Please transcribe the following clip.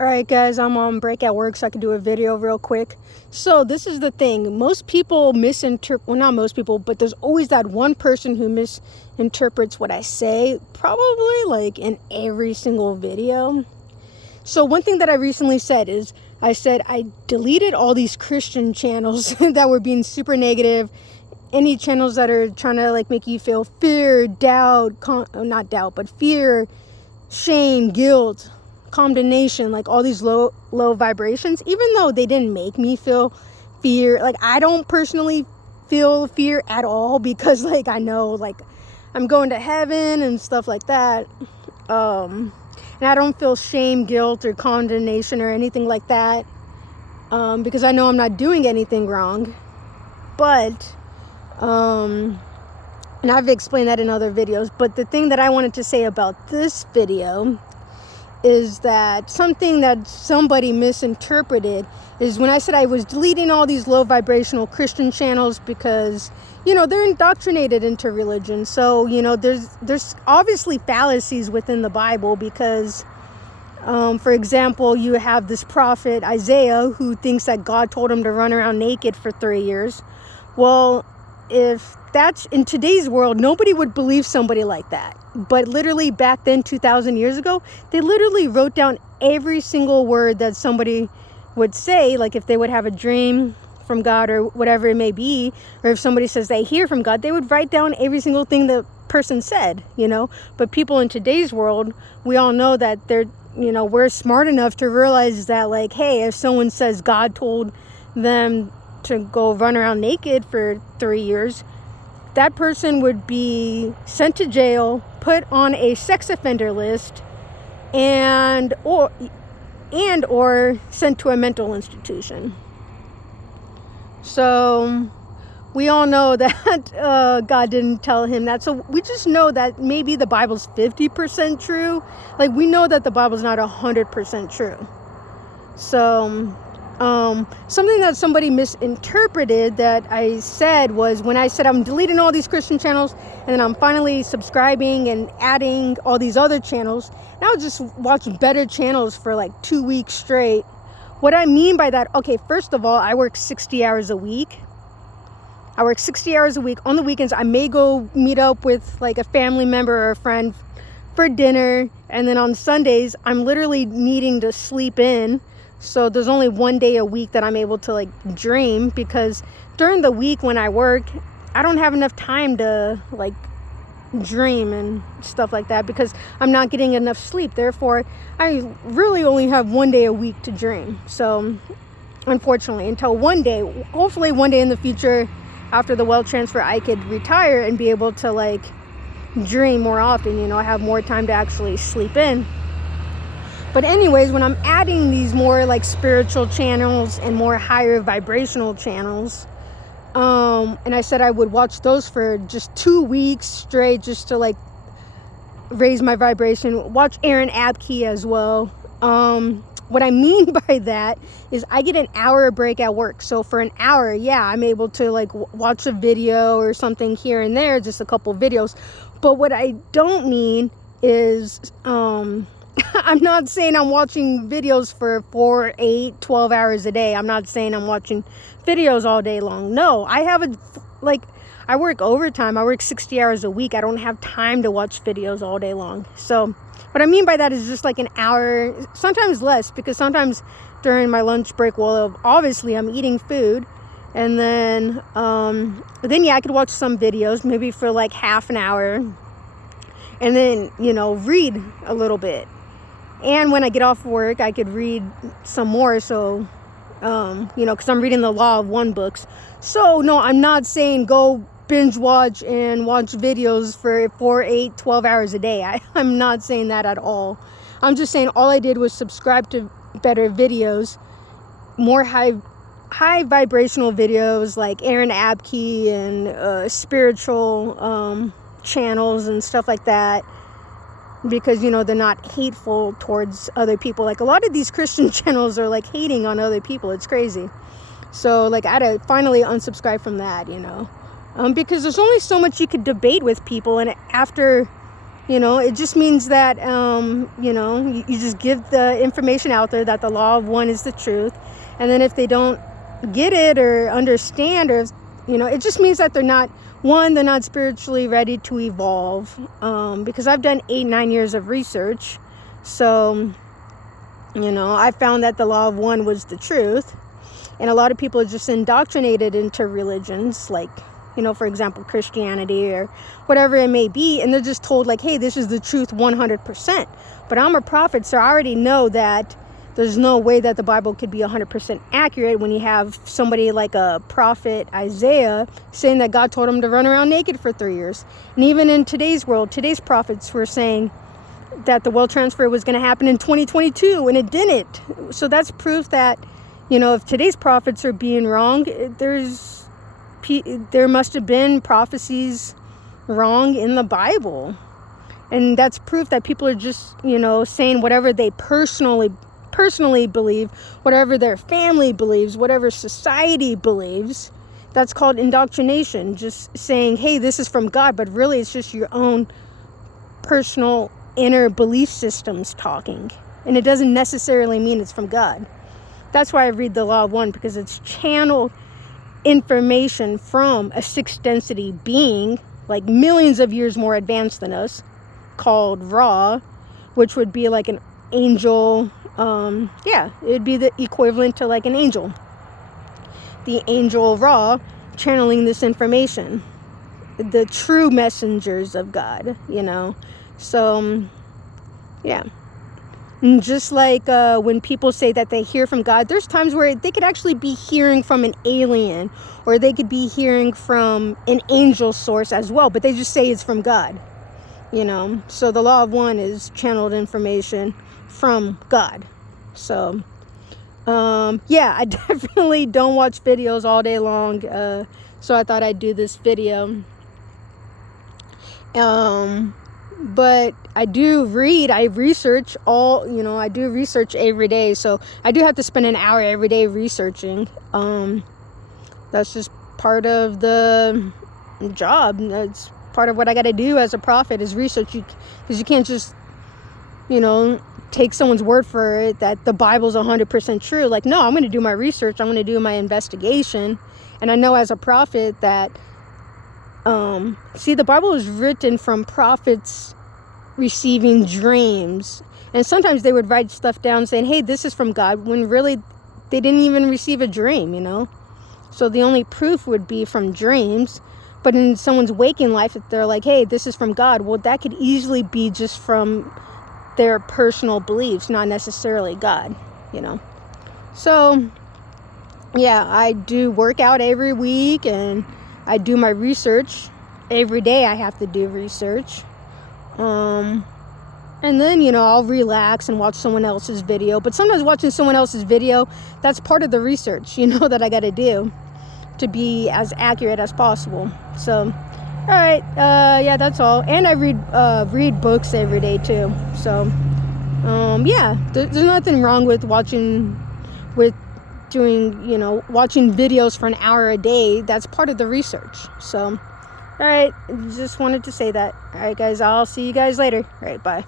All right, guys, I'm on break at work, so I can do a video real quick. So this is the thing. Most people misinterpret, well, not most people, but there's always that one person who misinterprets what I say, probably like in every single video. So one thing that I recently said is I said I deleted all these Christian channels that were being super negative. Any channels that are trying to like make you feel fear, doubt, not doubt, but fear, shame, guilt, condemnation, like all these low vibrations, even though they didn't make me feel fear. Like I don't personally feel fear at all, because like I know like I'm going to heaven and stuff like that. And I don't feel shame, guilt, or condemnation or anything like that, because I know I'm not doing anything wrong. But and I've explained that in other videos, but the thing that I wanted to say about this video is that something that somebody misinterpreted is when I said I was deleting all these low vibrational Christian channels because, they're indoctrinated into religion. So, there's obviously fallacies within the Bible because, for example, you have this prophet Isaiah who thinks that God told him to run around naked for 3 years. Well, if that's in today's world, nobody would believe somebody like that. But literally back then, 2,000 years ago, they literally wrote down every single word that somebody would say. Like if they would have a dream from God or whatever it may be, or if somebody says they hear from God, they would write down every single thing the person said, But people in today's world, we all know that we're smart enough to realize that, like, hey, if someone says God told them to go run around naked for 3 years, that person would be sent to jail, put on a sex offender list, and or sent to a mental institution. So we all know that God didn't tell him that. So we just know that maybe the Bible's 50% true. Like we know that the Bible's not 100% true. So something that somebody misinterpreted that I said was when I said I'm deleting all these Christian channels and then I'm finally subscribing and adding all these other channels, and I'll just watch better channels for like 2 weeks straight. What I mean by that, okay, first of all, I work 60 hours a week. On the weekends, I may go meet up with like a family member or a friend for dinner. And then on Sundays, I'm literally needing to sleep in. So there's only one day a week that I'm able to like dream, because during the week when I work, I don't have enough time to like dream and stuff like that because I'm not getting enough sleep. Therefore, I really only have one day a week to dream. So unfortunately, until one day, hopefully one day in the future after the wealth transfer, I could retire and be able to like dream more often. I have more time to actually sleep in. But anyways, when I'm adding these more like spiritual channels and more higher vibrational channels, and I said I would watch those for just 2 weeks straight just to like raise my vibration. Watch Aaron Abke as well. What I mean by that is I get an hour break at work. So for an hour, yeah, I'm able to like watch a video or something here and there, just a couple videos. But what I don't mean is, I'm not saying I'm watching videos for 4, 8, 12 hours a day. I'm not saying I'm watching videos all day long. No, I work overtime. I work 60 hours a week. I don't have time to watch videos all day long. So what I mean by that is just like an hour, sometimes less, because sometimes during my lunch break, well, obviously I'm eating food. And then yeah, I could watch some videos, maybe for like half an hour. And then, read a little bit. And when I get off work, I could read some more. So, because I'm reading the Law of One books. So, no, I'm not saying go binge watch and watch videos for 4, 8, 12 hours a day. I'm not saying that at all. I'm just saying all I did was subscribe to better videos, more high vibrational videos like Aaron Abke and spiritual channels and stuff like that. Because, they're not hateful towards other people. Like a lot of these Christian channels are like hating on other people. It's crazy. So like I had to finally unsubscribe from that, because there's only so much you could debate with people. And after It just means that, you just give the information out there that the law of one is the truth. And then if they don't get it or understand, or, it just means that they're not spiritually ready to evolve. Because I've done 8-9 years of research. So, I found that the law of one was the truth. And a lot of people are just indoctrinated into religions, like, for example, Christianity or whatever it may be. And they're just told like, hey, this is the truth 100%. But I'm a prophet, so I already know that there's no way that the Bible could be 100% accurate when you have somebody like a prophet Isaiah saying that God told him to run around naked for 3 years. And even in today's world, today's prophets were saying that the wealth transfer was going to happen in 2022, and it didn't. So that's proof that, if today's prophets are being wrong, there must have been prophecies wrong in the Bible. And that's proof that people are just, saying whatever they personally believe, whatever their family believes, whatever society believes. That's called indoctrination. Just saying, hey, this is from God, but really it's just your own personal inner belief systems talking. And it doesn't necessarily mean it's from God. That's why I read the law of one, because it's channeled information from a sixth density being, like millions of years more advanced than us, called Ra, which would be like an angel. It'd be the equivalent to like an angel. The angel Ra channeling this information. The true messengers of God, So, And just like when people say that they hear from God, there's times where they could actually be hearing from an alien, or they could be hearing from an angel source as well, but they just say it's from God, So the law of one is channeled information from God. So, I definitely don't watch videos all day long, so I thought I'd do this video. But I do read, I research I do research every day. So I do have to spend an hour every day researching. That's just part of the job. That's part of what I got to do as a prophet, is research. Because you can't just, take someone's word for it that the Bible's 100% true. Like, no, I'm going to do my research. I'm going to do my investigation. And I know as a prophet that, the Bible is written from prophets receiving dreams. And sometimes they would write stuff down saying, hey, this is from God, when really they didn't even receive a dream, So the only proof would be from dreams. But in someone's waking life, if they're like, hey, this is from God, well, that could easily be just from their personal beliefs, not necessarily God, So, I do work out every week, and I do my research. Every day I have to do research. And then, I'll relax and watch someone else's video. But sometimes watching someone else's video, that's part of the research, that I got to do to be as accurate as possible. So, all right. That's all. And I read books every day too. So, there's nothing wrong with watching videos for an hour a day. That's part of the research. So, all right, just wanted to say that. All right, guys, I'll see you guys later. All right, bye.